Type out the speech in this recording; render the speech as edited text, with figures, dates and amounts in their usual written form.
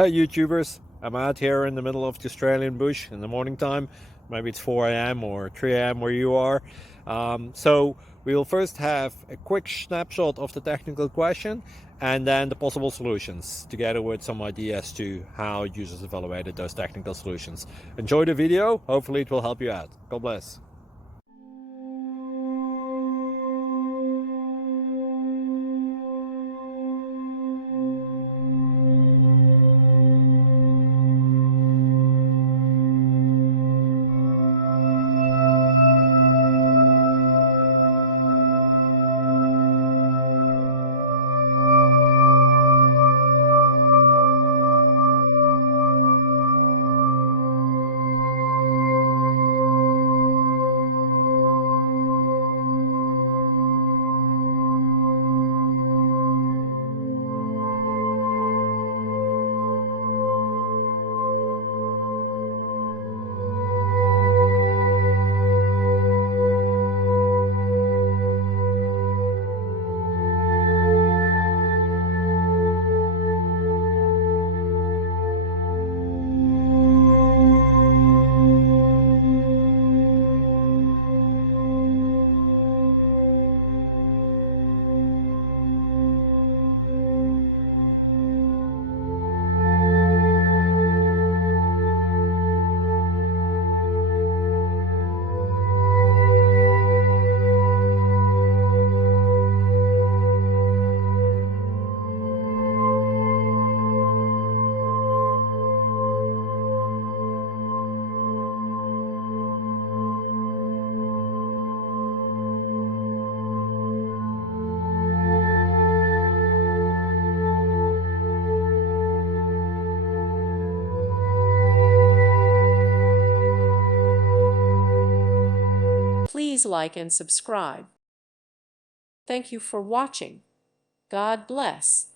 Hey YouTubers, I'm out here in the middle of the Australian bush in the morning time. Maybe it's 4 a.m. or 3 a.m. where you are. So we will first have a quick snapshot of the technical question and then the possible solutions, together with some ideas to how users evaluated those technical solutions. Enjoy the video, hopefully it will help you out. God bless. Please like and subscribe. Thank you for watching. God bless.